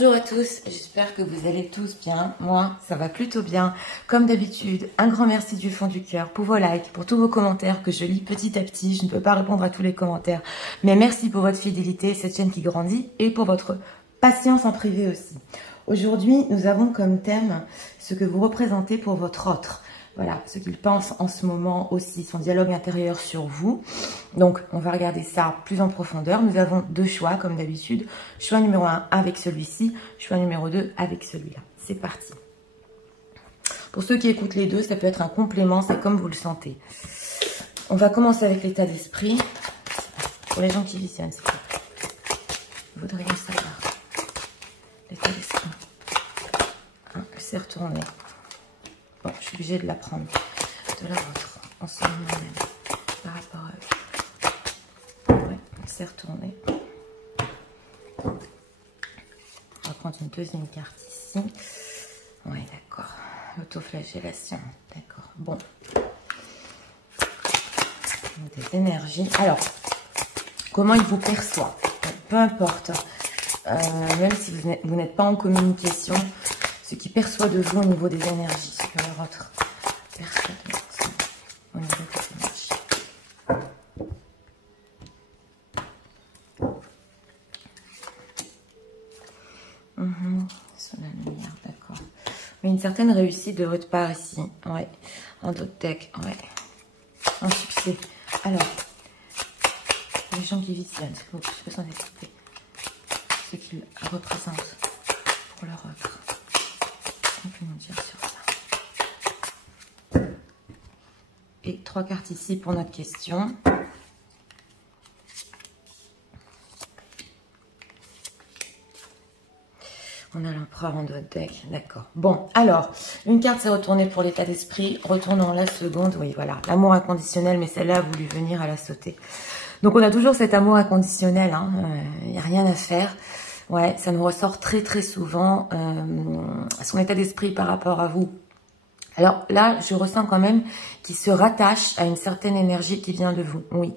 Bonjour à tous, j'espère que vous allez tous bien. Moi, ça va plutôt bien. Comme d'habitude, un grand merci du fond du cœur pour vos likes, pour tous vos commentaires que je lis petit à petit. Je ne peux pas répondre à tous les commentaires, mais merci pour votre fidélité, cette chaîne qui grandit, et pour votre patience en privé aussi. Aujourd'hui, nous avons comme thème ce que vous représentez pour votre autre. Voilà, ce qu'il pense en ce moment aussi, son dialogue intérieur sur vous. Donc, on va regarder ça plus en profondeur. Nous avons deux choix, comme d'habitude. Choix numéro 1 avec celui-ci, choix numéro 2 avec celui-là. C'est parti. Pour ceux qui écoutent les deux, ça peut être un complément, c'est comme vous le sentez. On va commencer avec l'état d'esprit. Pour les gens qui visionnent, c'est parti. Vous voudriez savoir l'état d'esprit. Hein, que c'est retourné. Bon, je suis obligée de la prendre de la vôtre en ce moment même par rapport à eux. Ouais, c'est retourné. On va prendre une deuxième carte ici. Ouais, d'accord. Autoflagellation. D'accord. Bon. Des énergies. Alors, comment il vous perçoit? Peu importe. Même si vous n'êtes pas en communication, ce qui perçoit de vous au niveau des énergies, ce que leur autre perçoit de vous au niveau des énergies. Sur la lumière, d'accord. Mais une certaine réussite de votre part ici, ouais. En d'autres decks, ouais. Un succès. Alors, les gens qui visionnent, c'est pour plus besoin d'expliquer ce qu'ils représentent pour leur autre. On peut nous dire sur ça. Et 3 cartes ici pour notre question. On a l'empereur en d'autres deck, d'accord. Bon, alors, une carte s'est retournée pour l'état d'esprit. Retournons la seconde, oui, voilà. L'amour inconditionnel, mais celle-là a voulu venir à la sauter. Donc, on a toujours cet amour inconditionnel, hein. Il n'y a rien à faire. Ouais, ça nous ressort très très souvent, son état d'esprit par rapport à vous. Alors là, je ressens quand même qu'il se rattache à une certaine énergie qui vient de vous, oui.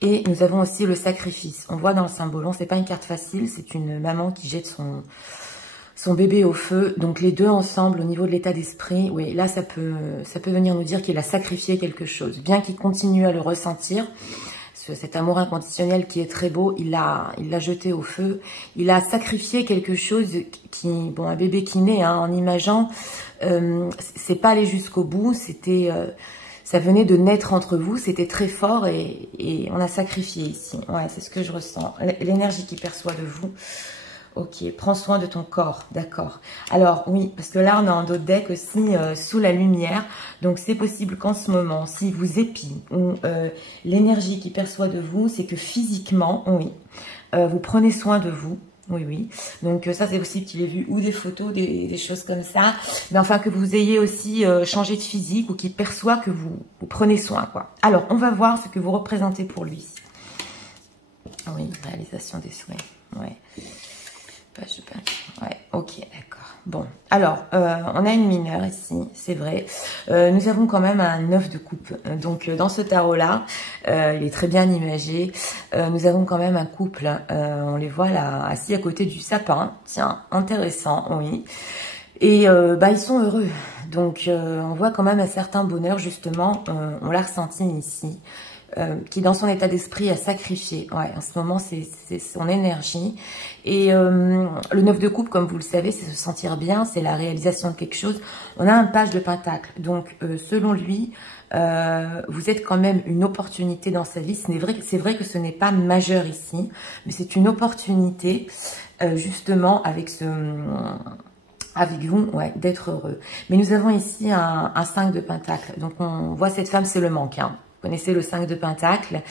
Et nous avons aussi le sacrifice. On voit dans le symbole, c'est pas une carte facile, c'est une maman qui jette son bébé au feu. Donc les deux ensemble, au niveau de l'état d'esprit, oui, là ça peut venir nous dire qu'il a sacrifié quelque chose. Bien qu'il continue à le ressentir, cet amour inconditionnel qui est très beau, il l'a jeté au feu. Il a sacrifié quelque chose qui, bon, un bébé qui naît, hein, en imaginant, c'est pas allé jusqu'au bout, c'était, ça venait de naître entre vous, c'était très fort et on a sacrifié ici. Ouais, c'est ce que je ressens, l'énergie qu'il perçoit de vous. Ok, prends soin de ton corps, d'accord. Alors oui, parce que là on a un autre deck aussi sous la lumière, donc c'est possible qu'en ce moment, si vous épie ou l'énergie qui perçoit de vous, c'est que physiquement, oui, vous prenez soin de vous. Oui, oui. Donc ça, c'est possible qu'il ait vu ou des photos, des choses comme ça. Mais enfin, que vous ayez aussi changé de physique ou qu'il perçoit que vous prenez soin, quoi. Alors, on va voir ce que vous représentez pour lui. Oui, réalisation des souhaits. Ouais. Ouais, ok, d'accord. Bon, alors, on a une mineure ici, c'est vrai. Nous avons quand même un 9 de coupe. Donc, dans ce tarot-là, il est très bien imagé. Nous avons quand même un couple. On les voit là, assis à côté du sapin. Tiens, intéressant, oui. Et ils sont heureux. Donc, on voit quand même un certain bonheur, justement. On l'a ressenti ici. Qui dans son état d'esprit a sacrifié. Ouais, en ce moment, c'est son énergie. Et le 9 de coupe, comme vous le savez, c'est se sentir bien, c'est la réalisation de quelque chose. On a un page de pentacle. Donc, selon lui, vous êtes quand même une opportunité dans sa vie. C'est vrai que ce n'est pas majeur ici, mais c'est une opportunité, justement, avec vous, ouais, d'être heureux. Mais nous avons ici un 5 de pentacle. Donc, on voit cette femme, c'est le manque, hein. Vous connaissez le 5 de pentacle.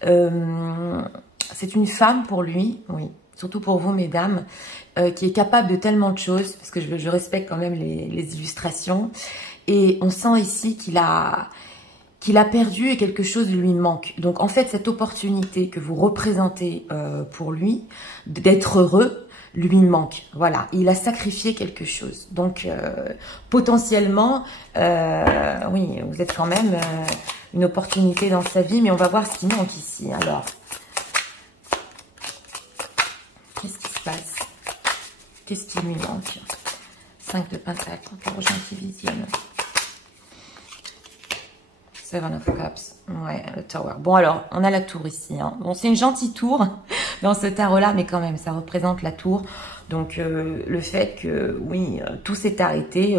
C'est une femme pour lui, oui, surtout pour vous, mesdames, qui est capable de tellement de choses, parce que je respecte quand même les illustrations. Et on sent ici qu'il a perdu et quelque chose lui manque. Donc, en fait, cette opportunité que vous représentez pour lui, d'être heureux, lui manque. Voilà, il a sacrifié quelque chose. Donc, potentiellement, oui, vous êtes quand même une opportunité dans sa vie, mais on va voir ce qui manque ici. Alors, qu'est-ce qui se passe? Qu'est-ce qui lui manque? 5 de Pentacle, encore gentil visionne. Seven of Cups, ouais, le Tower. Bon alors, on a la tour ici. Hein. Bon, c'est une gentille tour dans ce tarot-là, mais quand même, ça représente la tour. Donc, le fait que, oui, tout s'est arrêté.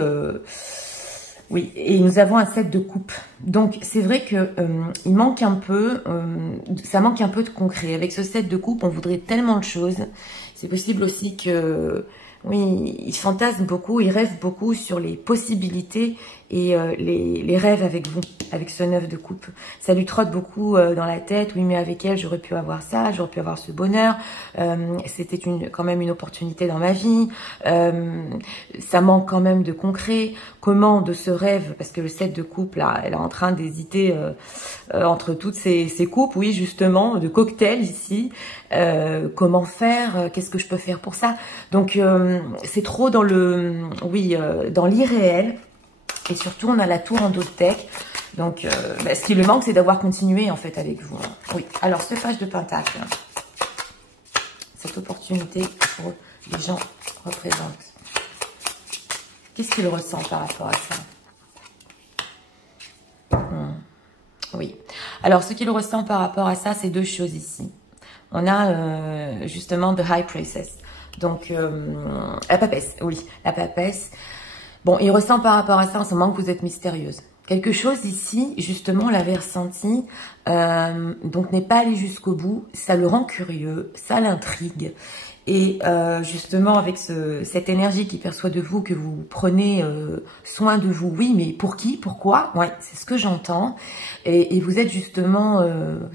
Oui, et nous avons un 7 de coupe. Donc, c'est vrai que il manque un peu, ça manque un peu de concret. Avec ce 7 de coupe, on voudrait tellement de choses. C'est possible aussi que... Oui, il fantasme beaucoup, il rêve beaucoup sur les possibilités et les rêves avec vous, avec ce 9 de coupe. Ça lui trotte beaucoup dans la tête. Oui, mais avec elle, j'aurais pu avoir ça, j'aurais pu avoir ce bonheur. C'était quand même une opportunité dans ma vie. Ça manque quand même de concret. Comment de ce rêve, parce que le 7 de coupe, là, elle est en train d'hésiter entre toutes ces coupes, oui, justement, de cocktail ici. Comment faire? Qu'est-ce que je peux faire pour ça? Donc, c'est trop dans le, oui, dans l'irréel. Et surtout, on a la tour en dos de tech. Donc, ce qui lui manque, c'est d'avoir continué, en fait, avec vous. Oui. Alors, ce page de Pentacle. Cette opportunité pour les gens représente. Qu'est-ce qu'il ressent par rapport à ça? Oui. Alors, ce qu'il ressent par rapport à ça, c'est deux choses ici. On a justement The High Priestess. Donc, la papesse, oui, la papesse. Bon, il ressent par rapport à ça en ce moment que vous êtes mystérieuse. Quelque chose ici, justement, on l'avait ressenti, donc n'est pas allé jusqu'au bout. Ça le rend curieux, ça l'intrigue. Et justement, avec cette énergie qu'il perçoit de vous, que vous prenez soin de vous, oui, mais pour qui? Pourquoi? Ouais, c'est ce que j'entends. Et vous êtes justement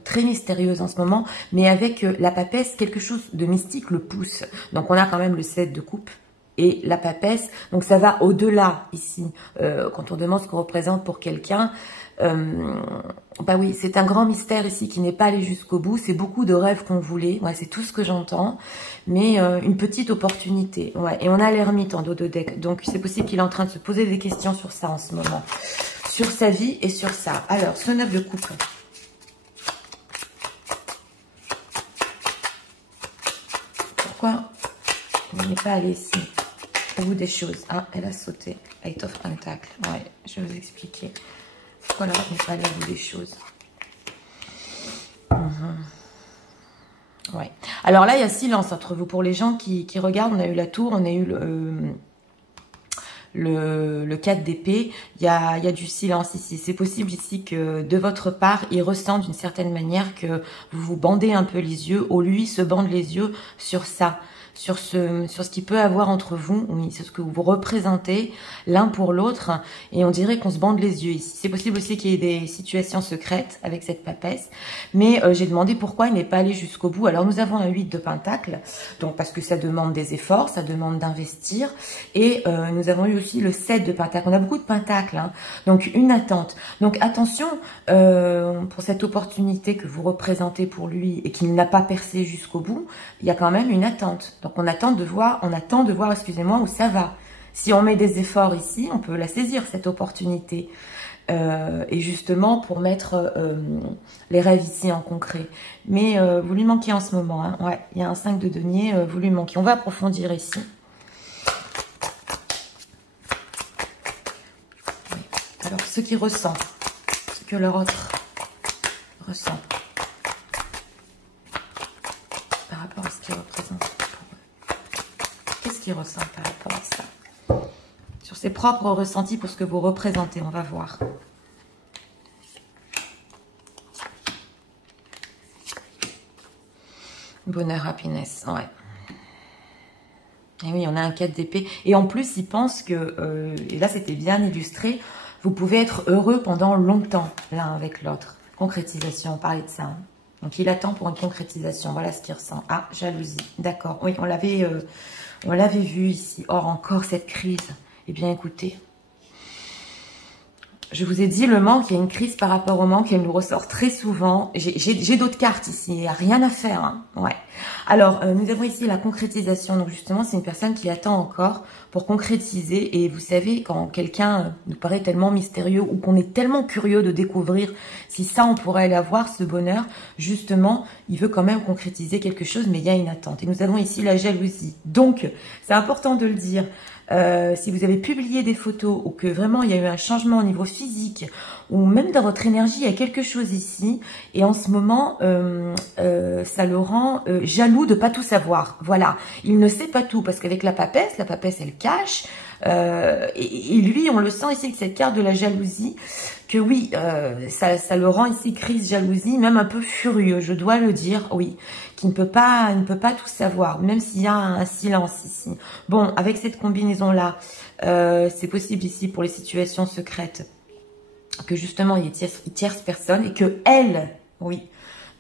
très mystérieuse en ce moment, mais avec la papesse, quelque chose de mystique le pousse. Donc, on a quand même le 7 de coupe et la papesse. Donc, ça va au-delà ici. Quand on demande ce qu'on représente pour quelqu'un, bah oui, c'est un grand mystère ici qui n'est pas allé jusqu'au bout. C'est beaucoup de rêves qu'on voulait. Ouais, c'est tout ce que j'entends. Mais une petite opportunité. Ouais. Et on a l'ermite en dos de deck. Donc, c'est possible qu'il est en train de se poser des questions sur ça en ce moment. Sur sa vie et sur ça. Alors, ce 9 de coupe. Pourquoi il n'est pas allé ici au bout des choses? Ah, elle a sauté. 8 of Pentacle. Ouais, je vais vous expliquer. Voilà, on n'est pas allé au bout des choses. Ouais. Alors là, il y a silence entre vous. Pour les gens qui regardent, on a eu la tour, on a eu le 4 d'épée. Il y a du silence ici. C'est possible ici que de votre part, il ressent d'une certaine manière que vous vous bandez un peu les yeux, ou lui se bande les yeux sur ça. Sur ce qu'il peut avoir entre vous, oui, c'est ce que vous représentez l'un pour l'autre, et on dirait qu'on se bande les yeux ici. C'est possible aussi qu'il y ait des situations secrètes avec cette papesse, mais j'ai demandé pourquoi il n'est pas allé jusqu'au bout. Alors nous avons un 8 de Pentacle, donc parce que ça demande des efforts, ça demande d'investir, et nous avons eu aussi le 7 de Pentacle. On a beaucoup de Pentacles, hein, donc une attente. Donc attention pour cette opportunité que vous représentez pour lui et qu'il n'a pas percé jusqu'au bout, il y a quand même une attente. Donc on attend de voir, excusez-moi, où ça va. Si on met des efforts ici, on peut la saisir, cette opportunité. Et justement, pour mettre les rêves ici en concret. Mais vous lui manquez en ce moment. Hein. Ouais, il y a un 5 de denier, vous lui manquez. On va approfondir ici. Ouais. Alors, ce qu'il ressent, ce que leur autre ressent, par rapport à ce qu'il représente pour eux. Qu'est-ce qu'il ressent par rapport à ça? Sur ses propres ressentis pour ce que vous représentez, on va voir. Bonheur, happiness, ouais. Et oui, on a un 4 d'épée. Et en plus, il pense que, et là c'était bien illustré, vous pouvez être heureux pendant longtemps l'un avec l'autre. Concrétisation, on parlait de ça. Hein. Donc il attend pour une concrétisation, voilà ce qu'il ressent. Ah, jalousie, d'accord. Oui, on l'avait vu ici. Or, encore cette crise. Eh bien, écoutez, Je vous ai dit, le manque, il y a une crise par rapport au manque, elle nous ressort très souvent. J'ai d'autres cartes ici, il n'y a rien à faire. Hein. Ouais. Alors, nous avons ici la concrétisation. Donc justement, c'est une personne qui attend encore pour concrétiser. Et vous savez, quand quelqu'un nous paraît tellement mystérieux ou qu'on est tellement curieux de découvrir si ça, on pourrait l'avoir, ce bonheur, justement, il veut quand même concrétiser quelque chose, mais il y a une attente. Et nous avons ici la jalousie. Donc, c'est important de le dire. Si vous avez publié des photos ou que vraiment il y a eu un changement au niveau physique ou même dans votre énergie, il y a quelque chose ici et en ce moment ça le rend jaloux de pas tout savoir. Voilà, il ne sait pas tout parce qu'avec la papesse elle cache et lui on le sent ici avec cette carte de la jalousie que oui, ça le rend ici crise jalousie, même un peu furieux, je dois le dire, oui, qui ne peut pas tout savoir, même s'il y a un silence ici. Bon, avec cette combinaison-là, c'est possible ici pour les situations secrètes que justement il y ait tierce personne et que elle, oui,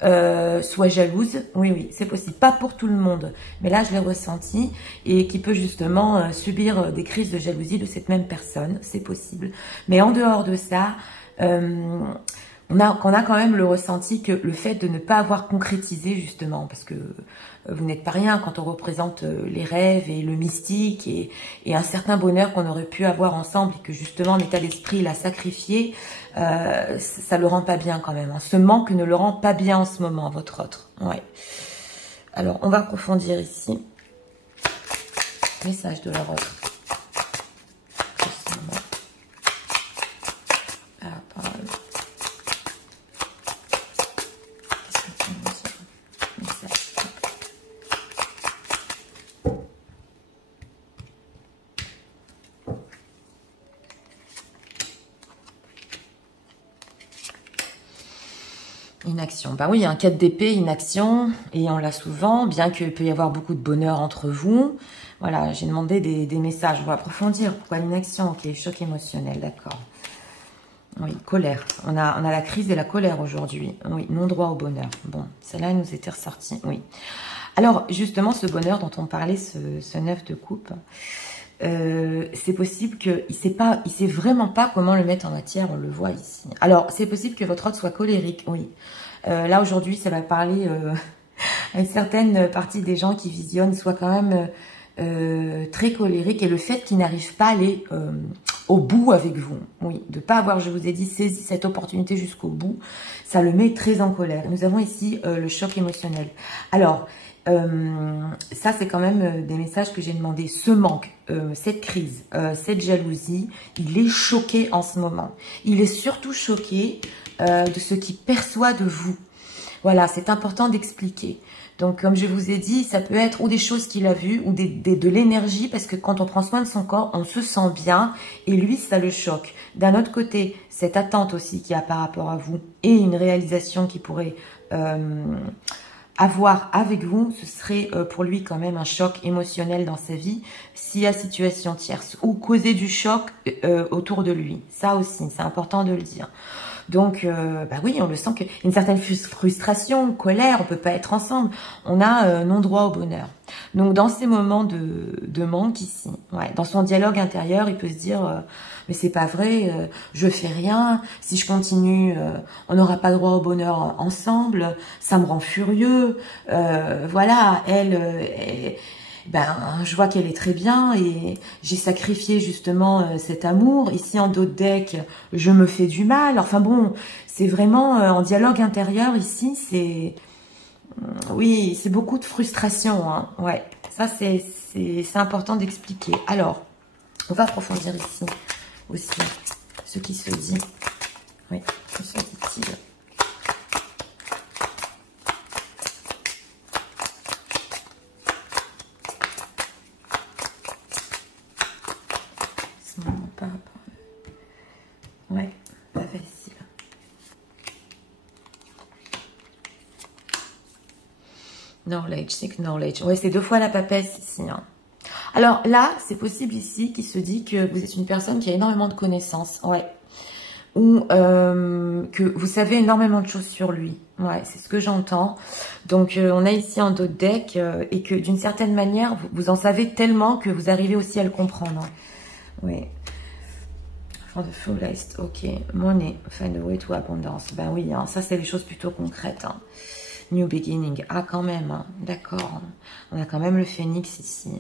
soit jalouse, oui, c'est possible, pas pour tout le monde, mais là je l'ai ressenti et qui peut justement subir des crises de jalousie de cette même personne, c'est possible. Mais en dehors de ça, on a quand même le ressenti que le fait de ne pas avoir concrétisé justement, parce que vous n'êtes pas rien quand on représente les rêves et le mystique et un certain bonheur qu'on aurait pu avoir ensemble et que justement l'état d'esprit l'a sacrifié, ça le rend pas bien quand même. Hein. Ce manque ne le rend pas bien en ce moment, votre autre. Ouais. Alors, on va approfondir ici. Message de leur autre. Inaction. Bah oui, un 4 d'épée, inaction, et on l'a souvent, bien qu'il peut y avoir beaucoup de bonheur entre vous. Voilà, j'ai demandé des messages. On va approfondir. Pourquoi l'inaction? Ok, choc émotionnel, d'accord. Oui, colère. On a la crise et la colère aujourd'hui. Oui, non droit au bonheur. Bon, celle-là, elle nous était ressortie. Oui. Alors, justement, ce bonheur dont on parlait, ce 9 de coupe, c'est possible qu'il ne sait vraiment pas comment le mettre en matière, on le voit ici. Alors, c'est possible que votre autre soit colérique, oui. Là, aujourd'hui, ça va parler à une certaine partie des gens qui visionnent, soit quand même très colérique, et le fait qu'il n'arrive pas à aller au bout avec vous, oui, de ne pas avoir, je vous ai dit, saisi cette opportunité jusqu'au bout, ça le met très en colère. Nous avons ici le choc émotionnel. Alors, ça, c'est quand même des messages que j'ai demandé. Ce manque, cette crise, cette jalousie, il est choqué en ce moment. Il est surtout choqué de ce qu'il perçoit de vous. Voilà, c'est important d'expliquer. Donc, comme je vous ai dit, ça peut être ou des choses qu'il a vues ou de l'énergie, parce que quand on prend soin de son corps, on se sent bien et lui, ça le choque. D'un autre côté, cette attente aussi qu'il y a par rapport à vous et une réalisation qui pourrait avoir avec vous, ce serait pour lui quand même un choc émotionnel dans sa vie s'il y a situation tierce ou causer du choc autour de lui. Ça aussi, c'est important de le dire. Donc, bah oui, on le sent qu'il y a une certaine frustration, colère, on peut pas être ensemble. On a non-droit au bonheur. Donc, dans ces moments de manque ici, ouais, dans son dialogue intérieur, il peut se dire mais c'est pas vrai, je fais rien. Si je continue, on n'aura pas droit au bonheur ensemble. Ça me rend furieux. Voilà, ben, je vois qu'elle est très bien et j'ai sacrifié justement cet amour. Ici, en dos de deck, je me fais du mal. Enfin bon, c'est vraiment en dialogue intérieur ici, c'est... Oui, c'est beaucoup de frustration. Hein. Ouais, ça, c'est important d'expliquer. Alors, on va approfondir ici aussi ce qui se dit. Oui, que se dit-il ? Ouais, pas facile. Knowledge, c'est knowledge. Ouais, c'est 2 fois la papesse ici. Hein. Alors là, c'est possible ici qu'il se dit que vous êtes une personne qui a énormément de connaissances. Ouais. Ou que vous savez énormément de choses sur lui. Ouais, c'est ce que j'entends. Donc, on a ici un dos de deck et que d'une certaine manière, vous en savez tellement que vous arrivez aussi à le comprendre. Hein. Oui. For the fullest, ok. Money, find a way to abundance. Ben oui, hein, ça c'est les choses plutôt concrètes. Hein. New beginning. Ah, quand même, hein, d'accord. On a quand même le phénix ici.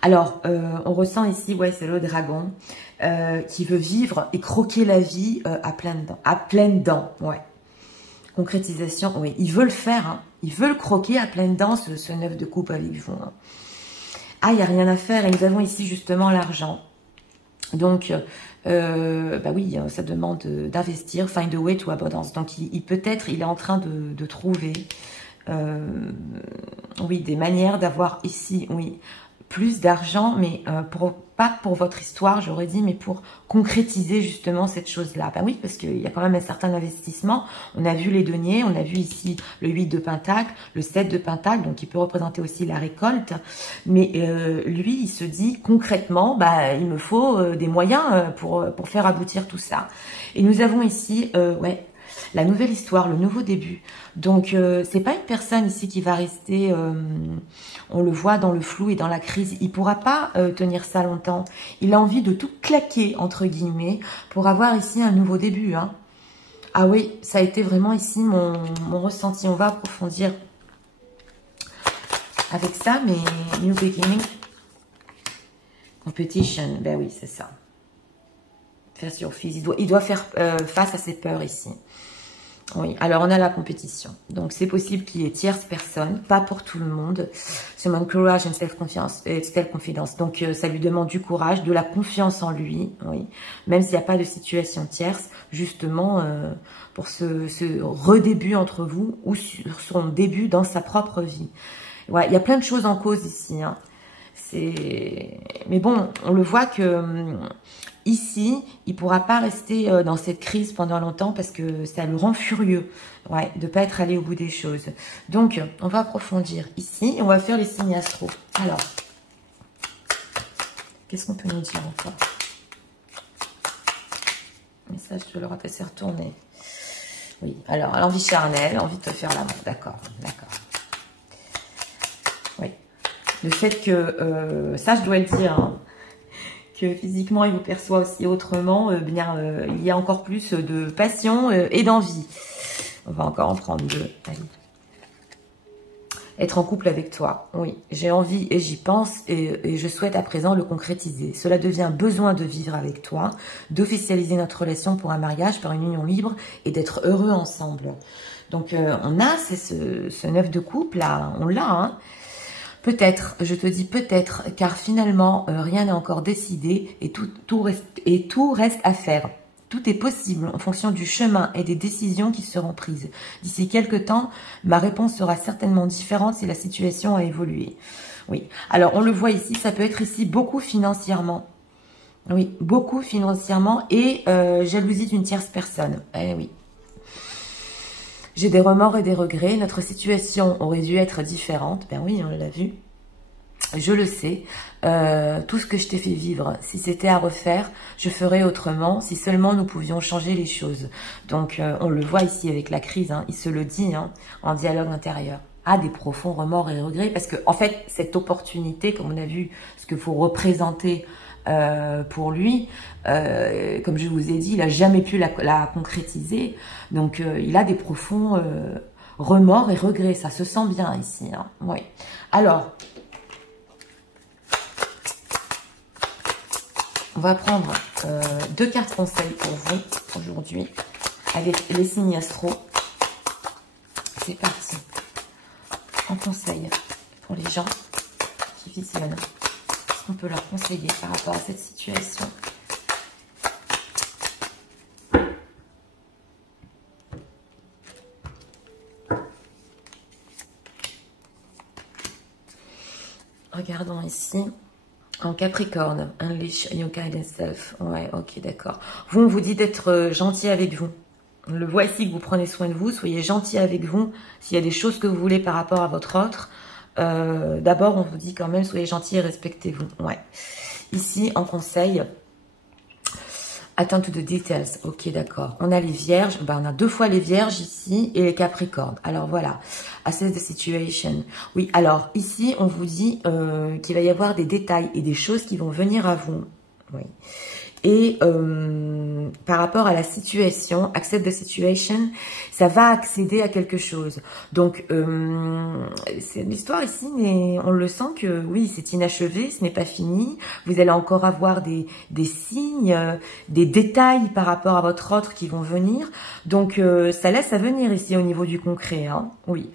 Alors, on ressent ici, ouais, c'est le dragon qui veut vivre et croquer la vie à pleines dents. À pleines dents, ouais. Concrétisation, oui. Il veut le faire, hein. Il veut le croquer à pleines dents, ce 9 de coupe avec vous. Hein. Ah, il n'y a rien à faire. Et nous avons ici justement l'argent. Donc, bah oui, ça demande d'investir, find a way to abundance. Donc, peut-être, il est en train de trouver, oui, des manières d'avoir ici, oui, plus d'argent, mais pas pour votre histoire, j'aurais dit, mais pour concrétiser justement cette chose-là. Ben oui, parce qu'il y a quand même un certain investissement. On a vu les deniers, on a vu ici le 8 de Pentacle, le 7 de Pentacle, donc il peut représenter aussi la récolte. Mais lui, il se dit concrètement, bah, il me faut des moyens pour faire aboutir tout ça. Et nous avons ici, ouais, la nouvelle histoire, le nouveau début. Donc, c'est pas une personne ici qui va rester, on le voit dans le flou et dans la crise. Il pourra pas tenir ça longtemps. Il a envie de tout claquer, entre guillemets, pour avoir ici un nouveau début. Hein. Ah oui, ça a été vraiment ici mon ressenti. On va approfondir avec ça, mais New Beginning, Competition, ben oui, c'est ça. Face your fears. Il doit faire face à ses peurs ici. Oui, alors on a la compétition. Donc c'est possible qu'il y ait tierce personne, pas pour tout le monde. Ça demande courage and self-confidence. Donc ça lui demande du courage, de la confiance en lui, oui. Même s'il n'y a pas de situation tierce, justement pour ce redébut entre vous ou sur son début dans sa propre vie. Ouais, il y a plein de choses en cause ici. Hein. Mais bon, on le voit que ici, il ne pourra pas rester dans cette crise pendant longtemps parce que ça le rend furieux, ouais, de ne pas être allé au bout des choses. Donc, on va approfondir ici et on va faire les signes astro. Alors, qu'est-ce qu'on peut nous dire encore? Message de Laura, t'as retourné. Oui, alors, l'envie charnelle, envie de te faire l'amour, d'accord, d'accord. Oui, le fait que, ça je dois le dire, hein, que physiquement il vous perçoit aussi autrement, bien il y a encore plus de passion et d'envie. On va encore en prendre deux. Allez. Être en couple avec toi, oui, j'ai envie et j'y pense et je souhaite à présent le concrétiser. Cela devient besoin de vivre avec toi, d'officialiser notre relation pour un mariage, par une union libre et d'être heureux ensemble. Donc on a ce 9 de coupe là, on l'a, hein. Peut-être, je te dis peut-être, car finalement, rien n'est encore décidé et tout reste à faire. Tout est possible en fonction du chemin et des décisions qui seront prises. D'ici quelques temps, ma réponse sera certainement différente si la situation a évolué. Oui, alors on le voit ici, ça peut être ici beaucoup financièrement. Oui, beaucoup financièrement et jalousie d'une tierce personne. Eh oui. J'ai des remords et des regrets. Notre situation aurait dû être différente. Ben oui, on l'a vu. Je le sais. Tout ce que je t'ai fait vivre, si c'était à refaire, je ferais autrement. Si seulement nous pouvions changer les choses. Donc, on le voit ici avec la crise. Hein, il se le dit hein, en dialogue intérieur. Ah, des profonds remords et regrets. Parce que, en fait, cette opportunité, comme on a vu, ce que vous représentez pour lui, comme je vous ai dit, il n'a jamais pu la concrétiser. Donc, il a des profonds remords et regrets. Ça se sent bien ici. Hein. Oui. Alors, on va prendre deux cartes conseils pour vous aujourd'hui avec les signes astro. C'est parti. En conseil pour les gens qui visionnent. On peut leur conseiller par rapport à cette situation. Regardons ici. En Capricorne, Unleash your guidance self. Ouais, ok, d'accord. Vous, on vous dit d'être gentil avec vous. On le voit ici que vous prenez soin de vous. Soyez gentil avec vous. S'il y a des choses que vous voulez par rapport à votre autre, d'abord, on vous dit quand même, soyez gentil et respectez-vous. Ouais. Ici, en conseil, attend to the details. Ok, d'accord. On a les vierges. Ben, on a deux fois les vierges ici et les capricornes. Alors, voilà. Assess the situation. Oui, alors, ici, on vous dit qu'il va y avoir des détails et des choses qui vont venir à vous. oui. Et par rapport à la situation, accept the situation, ça va accéder à quelque chose. Donc, l'histoire ici, on le sent que oui, c'est inachevé, ce n'est pas fini. Vous allez encore avoir des signes, des détails par rapport à votre autre qui vont venir. Donc, ça laisse à venir ici au niveau du concret. Hein. Oui,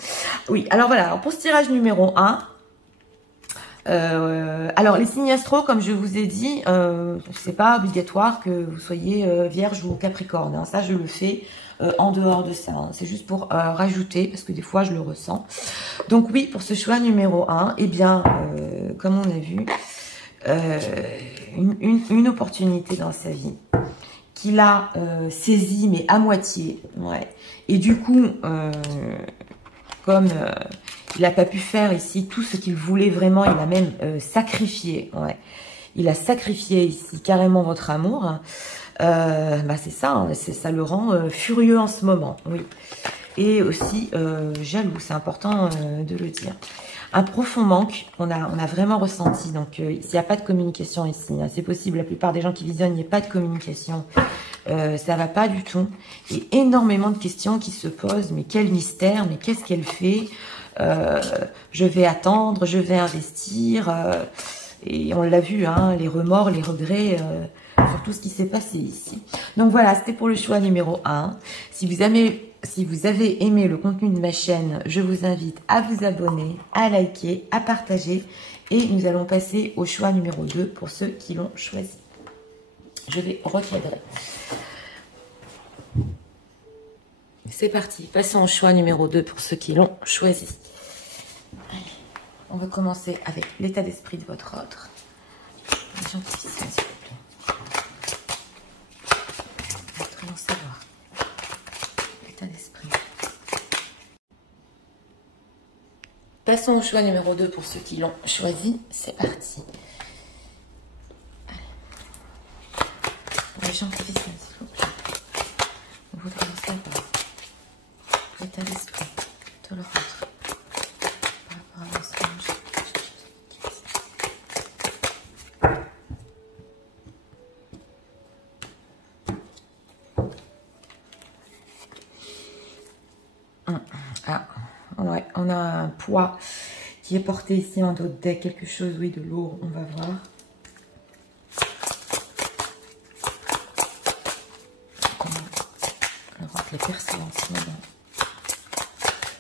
oui. Alors voilà, alors pour ce tirage numéro 1, alors les signes astro, comme je vous ai dit, c'est pas obligatoire que vous soyez Vierge ou Capricorne. Hein. Ça, je le fais en dehors de ça. Hein. C'est juste pour rajouter, parce que des fois, je le ressens. Donc oui, pour ce choix numéro 1, eh bien, comme on a vu, une opportunité dans sa vie qu'il a saisie, mais à moitié. Ouais. Et du coup, comme il n'a pas pu faire ici tout ce qu'il voulait vraiment, il a même sacrifié. Ouais. Il a sacrifié ici carrément votre amour. Bah c'est ça, hein, ça le rend furieux en ce moment. Oui. Et aussi jaloux, c'est important de le dire. Un profond manque, on a vraiment ressenti. Donc, il n'y a pas de communication ici. Hein, c'est possible, la plupart des gens qui visionnent, il n'y a pas de communication. Ça va pas du tout. Et énormément de questions qui se posent. Mais quel mystère, mais qu'est-ce qu'elle fait? Je vais attendre, je vais investir. Et on l'a vu, hein, les remords, les regrets sur tout ce qui s'est passé ici. Donc voilà, c'était pour le choix numéro 1. Si vous avez aimé le contenu de ma chaîne, je vous invite à vous abonner, à liker, à partager. Et nous allons passer au choix numéro 2 pour ceux qui l'ont choisi. Je vais recadrer. C'est parti, passons au choix numéro 2 pour ceux qui l'ont choisi. Allez, on va commencer avec l'état d'esprit de votre autre. Gentil, s'il vous plaît. Voudrions savoir l'état d'esprit. Passons au choix numéro 2 pour ceux qui l'ont choisi. C'est parti. Allez. Pour les gens qui visionnent, s'il vous plaît. Nous voudrions savoir l'état d'esprit de leur autre par rapport à mensonge. Ah, ouais, on a un poids qui est porté ici en dos de deck, quelque chose, oui, de lourd, on va voir. Comment l'autre les perçoit en ce moment.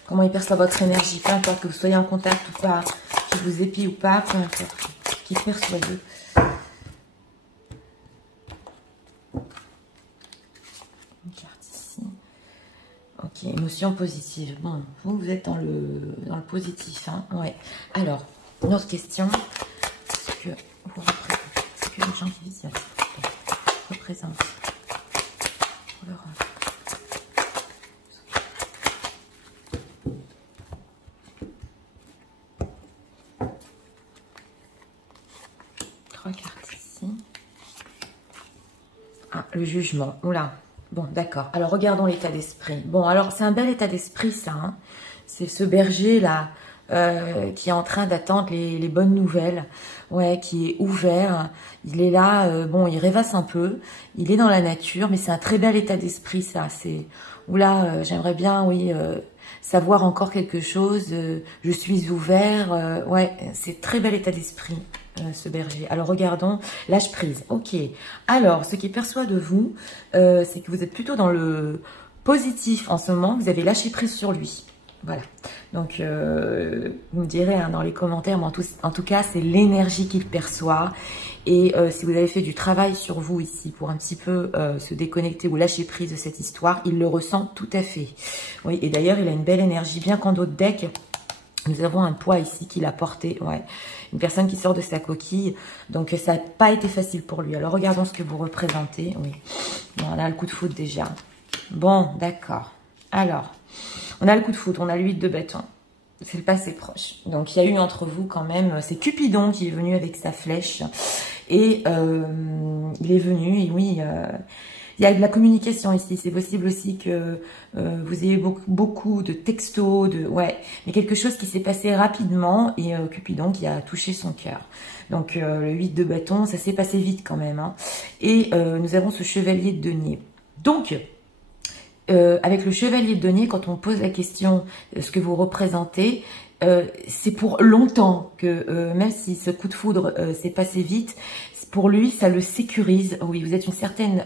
Comment il perçoit votre énergie, peu importe que vous soyez en contact ou pas, qu'il vous épie ou pas, peu importe, qu'il perçoit d'eux. Une carte ici. Ok, émotion positive. Bon, vous êtes dans le positif, hein. Ouais. Alors, une autre question. Est-ce que vous représentez, est-ce que les gens qui visionnent représentent pour leur autre? Cartes ici. Ah, le jugement. Oula. Bon, d'accord. Alors, regardons l'état d'esprit. Bon, alors, c'est un bel état d'esprit, ça. Hein. C'est ce berger-là qui est en train d'attendre les bonnes nouvelles. Ouais, qui est ouvert. Il est là. Bon, il rêvasse un peu. Il est dans la nature, mais c'est un très bel état d'esprit, ça. C'est... Oula, j'aimerais bien, oui... savoir encore quelque chose, je suis ouvert, ouais, c'est très bel état d'esprit, ce berger. Alors, regardons, lâche prise, ok. Alors, ce qu'il perçoit de vous, c'est que vous êtes plutôt dans le positif en ce moment, vous avez lâché prise sur lui, voilà. Donc, vous me direz hein, dans les commentaires, mais en tout cas, c'est l'énergie qu'il perçoit. Et si vous avez fait du travail sur vous ici pour un petit peu se déconnecter ou lâcher prise de cette histoire, il le ressent tout à fait. Oui, et d'ailleurs, il a une belle énergie, bien qu'en dos de deck, nous avons un poids ici qu'il a porté. Ouais, une personne qui sort de sa coquille. Donc, ça n'a pas été facile pour lui. Alors, regardons ce que vous représentez. Oui, bon, on a le coup de foudre déjà. Bon, d'accord. Alors, on a le coup de foudre, on a l'huile de bâton. C'est le passé proche. Donc, il y a eu entre vous quand même... C'est Cupidon qui est venu avec sa flèche. Et il est venu, et oui, Il y a de la communication ici. C'est possible aussi que vous ayez beaucoup de textos, ouais, mais quelque chose qui s'est passé rapidement et Cupidon qui a touché son cœur. Donc le 8 de bâton, ça s'est passé vite quand même. Hein. Et nous avons ce chevalier de denier. Donc, avec le chevalier de denier, quand on pose la question ce que vous représentez, c'est pour longtemps que même si ce coup de foudre s'est passé vite, pour lui ça le sécurise. Oui, vous êtes une certaine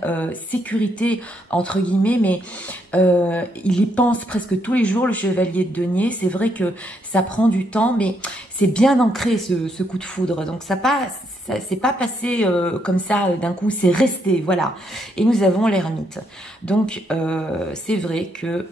sécurité entre guillemets, mais il y pense presque tous les jours, le chevalier de denier. C'est vrai que ça prend du temps, mais c'est bien ancré ce coup de foudre, donc ça c'est pas passé comme ça d'un coup, c'est resté, voilà. Et nous avons l'ermite, donc c'est vrai que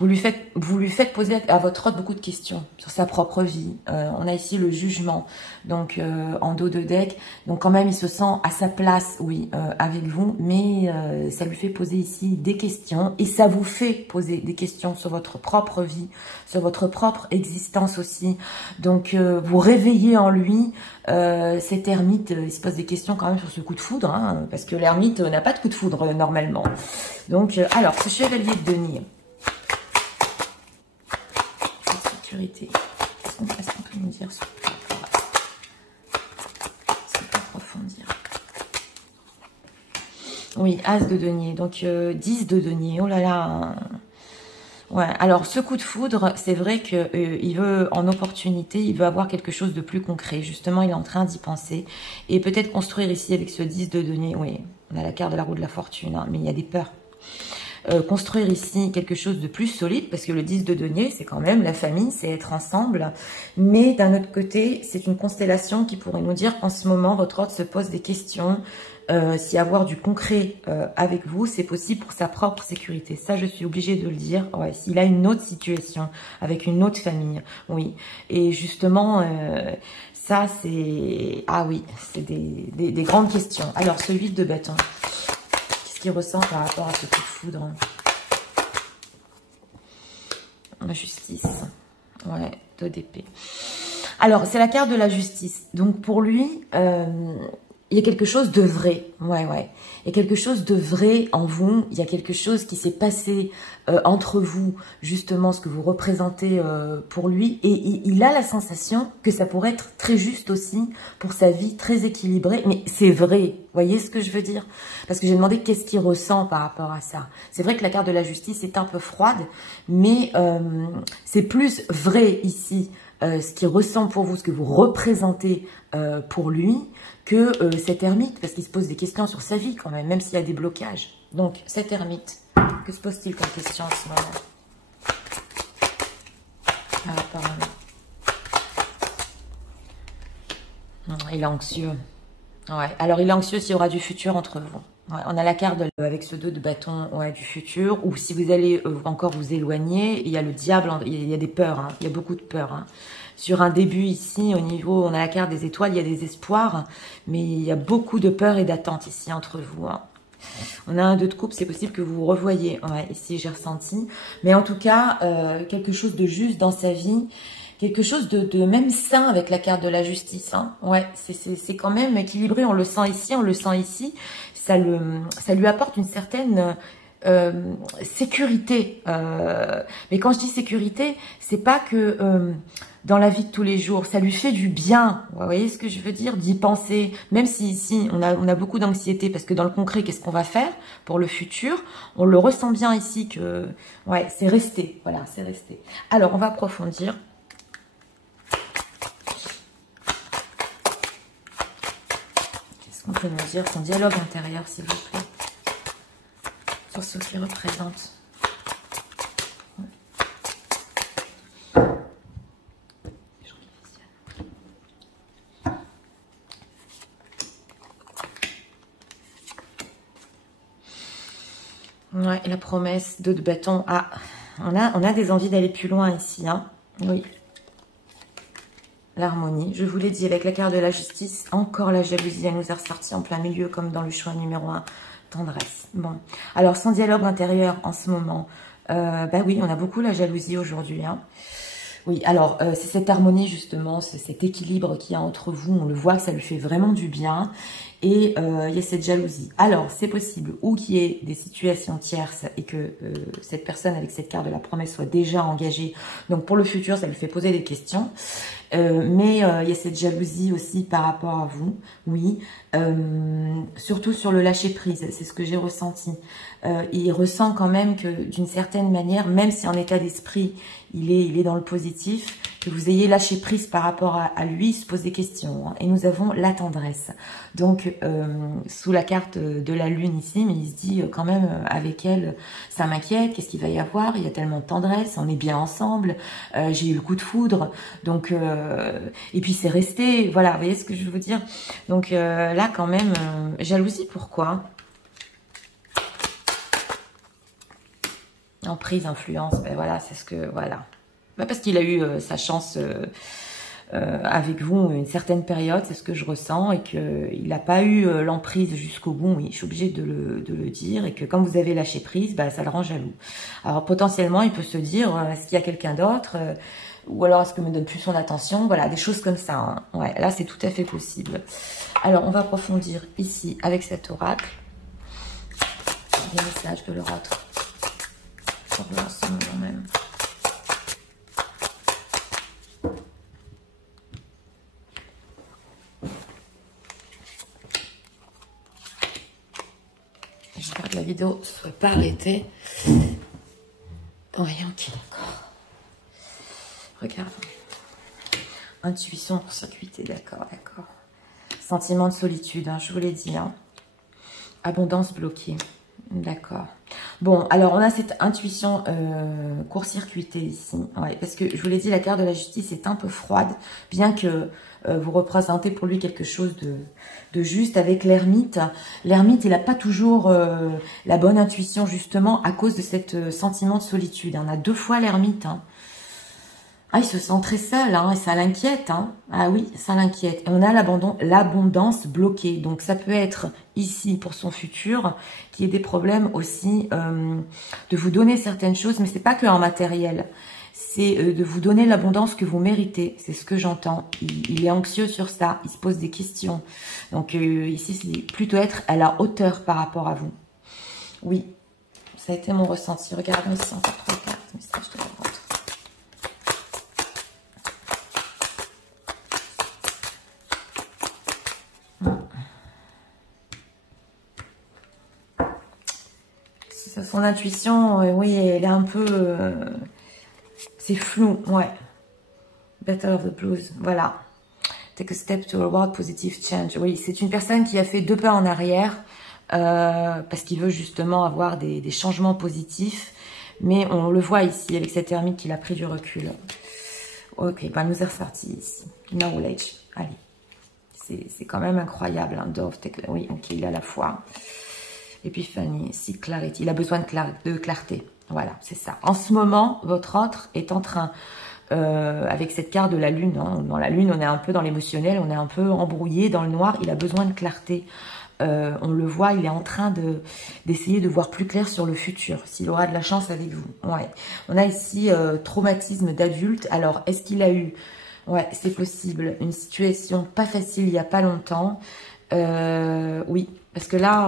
vous lui faites poser à votre hôte beaucoup de questions sur sa propre vie. On a ici le jugement, donc en dos de deck. Donc quand même, il se sent à sa place, oui, avec vous, mais ça lui fait poser ici des questions et ça vous fait poser des questions sur votre propre vie, sur votre propre existence aussi. Donc vous réveillez en lui cet ermite. Il se pose des questions quand même sur ce coup de foudre, hein, parce que l'ermite n'a pas de coup de foudre normalement. Donc alors, ce chevalier de denier. Sécurité. Qu'est-ce qu'on peut nous dire sur approfondir? Oui, As de denier. Donc 10 de denier. Oh là là. Ouais. Alors ce coup de foudre, c'est vrai que il veut en opportunité, il veut avoir quelque chose de plus concret. Justement, il est en train d'y penser et peut-être construire ici avec ce 10 de denier. Oui, on a la carte de la roue de la fortune, hein, mais il y a des peurs. Construire ici quelque chose de plus solide, parce que le 10 de denier, c'est quand même la famille, c'est être ensemble. Mais d'un autre côté, c'est une constellation qui pourrait nous dire qu'en ce moment, votre hôte se pose des questions. Si avoir du concret avec vous, c'est possible pour sa propre sécurité. Ça, je suis obligée de le dire. Ouais, s'il a une autre situation, avec une autre famille, oui. Et justement, ça, c'est... Ah oui, c'est des grandes questions. Alors, ce 8 de bâton... Qu'il ressent par rapport à ce coup de foudre. La justice. Ouais, 2 d'épée. Alors, c'est la carte de la justice. Donc, pour lui, il y a quelque chose de vrai. Ouais, ouais. Il y a quelque chose de vrai en vous. Il y a quelque chose qui s'est passé entre vous, justement, ce que vous représentez pour lui. Et il a la sensation que ça pourrait être très juste aussi pour sa vie, très équilibrée. Mais c'est vrai. Vous voyez ce que je veux dire? Parce que j'ai demandé qu'est-ce qu'il ressent par rapport à ça. C'est vrai que la carte de la justice est un peu froide, mais c'est plus vrai ici, ce qu'il ressent pour vous, ce que vous représentez pour lui, que cet ermite, parce qu'il se pose des questions sur sa vie quand même s'il y a des blocages. Donc, cet ermite, que se pose-t-il comme question en ce moment par rapport à lui? Il est anxieux. Ouais. Alors, il est anxieux s'il y aura du futur entre vous. Ouais, on a la carte avec ce 2 de bâton, ouais, du futur, ou si vous allez encore vous éloigner, il y a le diable, il y a des peurs, hein, il y a beaucoup de peurs. Hein. Sur un début ici, au niveau, on a la carte des étoiles, il y a des espoirs, mais il y a beaucoup de peurs et d'attentes ici entre vous. Hein. On a un 2 de coupe, c'est possible que vous vous revoyez, ouais, ici j'ai ressenti, mais en tout cas, quelque chose de juste dans sa vie, quelque chose de même sain avec la carte de la justice. Hein. Ouais, c'est quand même équilibré, on le sent ici, on le sent ici. Ça lui apporte une certaine sécurité. Mais quand je dis sécurité, c'est pas que dans la vie de tous les jours, ça lui fait du bien. Vous voyez ce que je veux dire? D'y penser, même si ici on a beaucoup d'anxiété, parce que dans le concret, qu'est-ce qu'on va faire pour le futur? On le ressent bien ici que ouais, c'est resté. Voilà, c'est resté. Alors, on va approfondir. On peut nous dire son dialogue intérieur, s'il vous plaît, sur ce qu'il représente. Ouais, la promesse, 2 de bâton. Ah, on a des envies d'aller plus loin ici, hein. Oui. L'harmonie, je vous l'ai dit, avec la carte de la justice, encore la jalousie, elle nous est ressortie en plein milieu, comme dans le choix numéro 1, tendresse. Bon, alors son dialogue intérieur en ce moment, bah oui, on a beaucoup la jalousie aujourd'hui, hein. Oui, alors c'est cette harmonie justement, c'est cet équilibre qu'il y a entre vous. On le voit que ça lui fait vraiment du bien. Et il y a cette jalousie. Alors, c'est possible ou qu'il y ait des situations tierces et que cette personne avec cette carte de la promesse soit déjà engagée. Donc, pour le futur, ça lui fait poser des questions. Mais il y a cette jalousie aussi par rapport à vous. Oui, surtout sur le lâcher-prise. C'est ce que j'ai ressenti. Il ressent quand même que d'une certaine manière, même si en état d'esprit, il est dans le positif, que vous ayez lâché prise par rapport à lui, il se pose des questions. Hein. Et nous avons la tendresse. Donc, sous la carte de la lune ici, mais il se dit quand même avec elle, ça m'inquiète, qu'est-ce qu'il va y avoir? Il y a tellement de tendresse, on est bien ensemble, j'ai eu le coup de foudre, donc et puis c'est resté, voilà, vous voyez ce que je veux vous dire? Donc là quand même, jalousie, pourquoi? Emprise, influence, ben voilà, c'est ce que, voilà. Ben parce qu'il a eu sa chance avec vous une certaine période, c'est ce que je ressens, et qu'il n'a pas eu l'emprise jusqu'au bout, oui, je suis obligée de le dire, et que quand vous avez lâché prise, ben, ça le rend jaloux. Alors potentiellement, il peut se dire, est-ce qu'il y a quelqu'un d'autre ou alors est-ce que me donne plus son attention? Voilà, des choses comme ça. Hein. Ouais, là, c'est tout à fait possible. Alors, on va approfondir ici avec cet oracle. Des messages de l'oracle. Pour ce moment même. J'espère que la vidéo ne soit pas arrêtée. Oui, ok, d'accord. Regarde. Intuition pour circuiter, d'accord, d'accord. Sentiment de solitude, hein, je vous l'ai dit. Hein. Abondance bloquée, d'accord. Bon, alors on a cette intuition court-circuitée ici. Ouais, parce que je vous l'ai dit, la carte de la justice est un peu froide, bien que vous représentez pour lui quelque chose de juste avec l'ermite. L'ermite, il n'a pas toujours la bonne intuition, justement, à cause de cet sentiment de solitude. On a 2 fois l'ermite, hein. Ah, il se sent très seul, hein, et ça l'inquiète. Hein. Ah oui, ça l'inquiète. Et on a l'abondance bloquée. Donc, ça peut être ici pour son futur, qu'il y ait des problèmes aussi de vous donner certaines choses, mais c'est pas que en matériel. C'est de vous donner l'abondance que vous méritez. C'est ce que j'entends. Il est anxieux sur ça. Il se pose des questions. Donc, ici, c'est plutôt être à la hauteur par rapport à vous. Oui, ça a été mon ressenti. Regardons ici encore 3 cartes. Message de la vente. Son intuition, oui, elle est un peu... c'est flou, ouais. Battle of the Blues, voilà. Take a step toward positive change. Oui, c'est une personne qui a fait 2 pas en arrière parce qu'il veut justement avoir des changements positifs. Mais on le voit ici avec cette ermite qu'il a pris du recul. Ok, ben nous est reparti ici. Knowledge, allez. C'est quand même incroyable. Hein. Dove, oui, ok, il a la foi. Épiphanie, Seek Clarity. Il a besoin de clarté. Voilà, c'est ça. En ce moment, votre autre est en train, avec cette carte de la lune, hein, dans la lune, on est un peu dans l'émotionnel, on est un peu embrouillé dans le noir. Il a besoin de clarté. On le voit, il est en train d'essayer de voir plus clair sur le futur, s'il aura de la chance avec vous. Ouais. On a ici traumatisme d'adulte. Alors, est-ce qu'il a eu, ouais, c'est possible, une situation pas facile il n'y a pas longtemps. Oui, parce que là,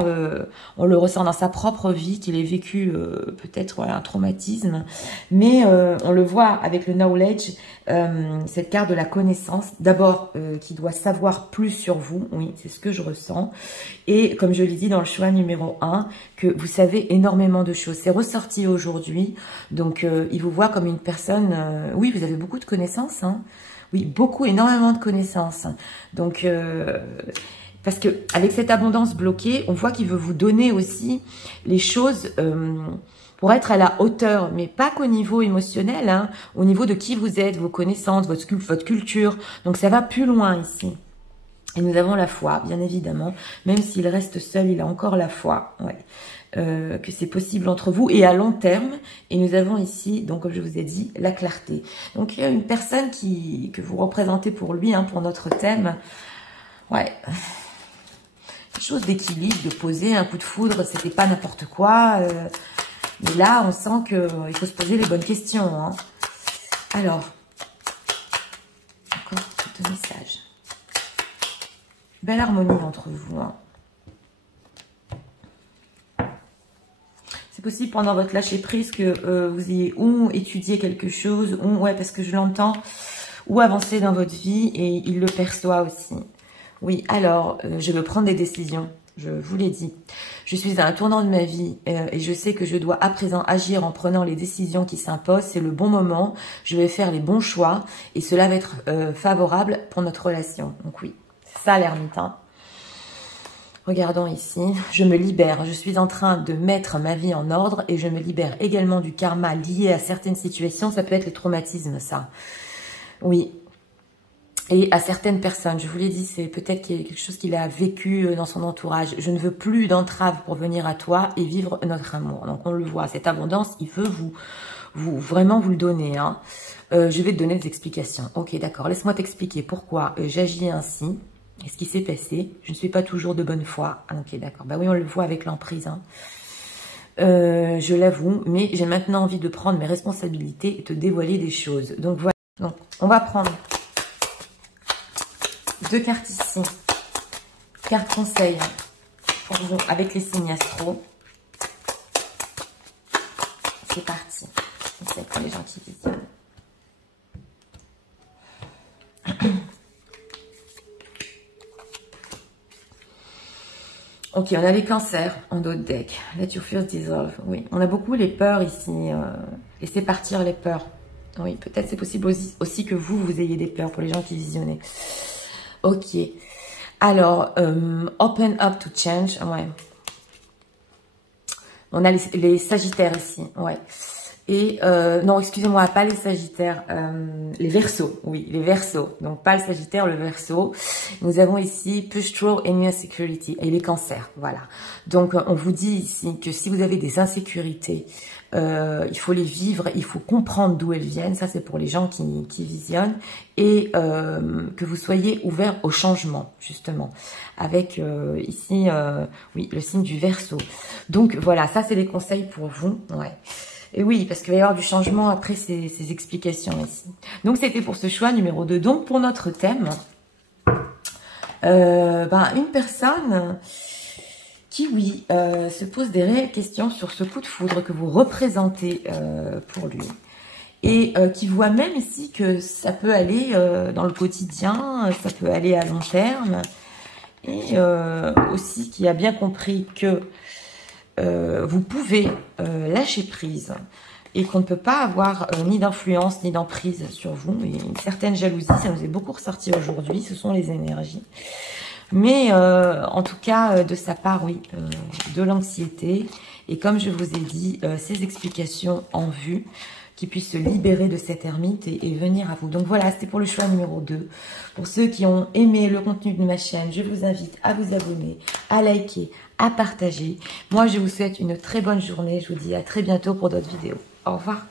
on le ressent dans sa propre vie, qu'il ait vécu peut-être un traumatisme, mais on le voit avec le knowledge, cette carte de la connaissance, d'abord qui doit savoir plus sur vous, oui, c'est ce que je ressens, et comme je l'ai dit dans le choix numéro 1, que vous savez énormément de choses, c'est ressorti aujourd'hui, donc il vous voit comme une personne, oui, vous avez beaucoup de connaissances, hein, oui, beaucoup, énormément de connaissances, donc... parce que avec cette abondance bloquée, on voit qu'il veut vous donner aussi les choses pour être à la hauteur, mais pas qu'au niveau émotionnel, hein, au niveau de qui vous êtes, vos connaissances, votre culture. Donc ça va plus loin ici. Et nous avons la foi, bien évidemment. Même s'il reste seul, il a encore la foi. Ouais. Que c'est possible entre vous et à long terme. Et nous avons ici, donc comme je vous ai dit, la clarté. Donc il y a une personne que vous représentez pour lui, hein, pour notre thème. Ouais. Chose d'équilibre, de poser un coup de foudre, c'était pas n'importe quoi. Mais là, on sent qu'il faut se poser les bonnes questions. Hein. Alors, de message. Belle harmonie entre vous. Hein. C'est possible pendant votre lâcher prise que vous ayez ou étudié quelque chose, ou ouais, parce que je l'entends, ou avancé dans votre vie et il le perçoit aussi. Oui, alors, je veux prendre des décisions. Je vous l'ai dit. Je suis à un tournant de ma vie et je sais que je dois à présent agir en prenant les décisions qui s'imposent. C'est le bon moment. Je vais faire les bons choix et cela va être favorable pour notre relation. Donc oui, c'est ça l'ermite. Hein. Regardons ici. Je me libère. Je suis en train de mettre ma vie en ordre et je me libère également du karma lié à certaines situations. Ça peut être les traumatismes, ça. Oui. Et à certaines personnes, je vous l'ai dit, c'est peut-être qu'il y a quelque chose qu'il a vécu dans son entourage. Je ne veux plus d'entrave pour venir à toi et vivre notre amour. Donc on le voit, cette abondance, il veut vraiment vous le donner. Hein. Je vais te donner des explications. Ok, d'accord, laisse-moi t'expliquer pourquoi j'agis ainsi. Qu'est-ce qui s'est passé? Je ne suis pas toujours de bonne foi. Ah, ok, d'accord. Bah oui, on le voit avec l'emprise. Hein. Je l'avoue, mais j'ai maintenant envie de prendre mes responsabilités et te dévoiler des choses. Donc voilà. Donc on va prendre 2 cartes ici. Carte conseil pour vous avec les signes astro. C'est parti. Conseil pour les gens qui visionnent. Ok, on a les cancers en dos de deck. Let your fears dissolve. Oui, on a beaucoup les peurs ici. Laissez partir les peurs. Oui, peut-être c'est possible aussi que vous ayez des peurs pour les gens qui visionnent. Ok. Alors, open up to change. Ouais. On a les sagittaires ici. Ouais. Et, non, excusez-moi, pas les sagittaires. Les verseaux. Oui, les verseaux. Donc, pas le sagittaire, le verseau. Nous avons ici push through and insecurity. Et les cancers. Voilà. Donc, on vous dit ici que si vous avez des insécurités, il faut les vivre, il faut comprendre d'où elles viennent. Ça, c'est pour les gens qui visionnent. Et que vous soyez ouverts au changement, justement. Avec ici, oui, le signe du Verseau. Donc, voilà, ça, c'est des conseils pour vous. Ouais. Et oui, parce qu'il va y avoir du changement après ces explications ici. Donc, c'était pour ce choix numéro 2. Donc, pour notre thème, une personne qui, oui, se pose des réelles questions sur ce coup de foudre que vous représentez pour lui. Et qui voit même ici que ça peut aller dans le quotidien, ça peut aller à long terme. Et aussi qui a bien compris que vous pouvez lâcher prise et qu'on ne peut pas avoir ni d'influence ni d'emprise sur vous. Et une certaine jalousie, ça nous est beaucoup ressorti aujourd'hui, ce sont les énergies. Mais en tout cas, de sa part, oui, de l'anxiété. Et comme je vous ai dit, ces explications en vue, qui puissent se libérer de cette ermite et venir à vous. Donc voilà, c'était pour le choix numéro 2. Pour ceux qui ont aimé le contenu de ma chaîne, je vous invite à vous abonner, à liker, à partager. Moi, je vous souhaite une très bonne journée. Je vous dis à très bientôt pour d'autres vidéos. Au revoir.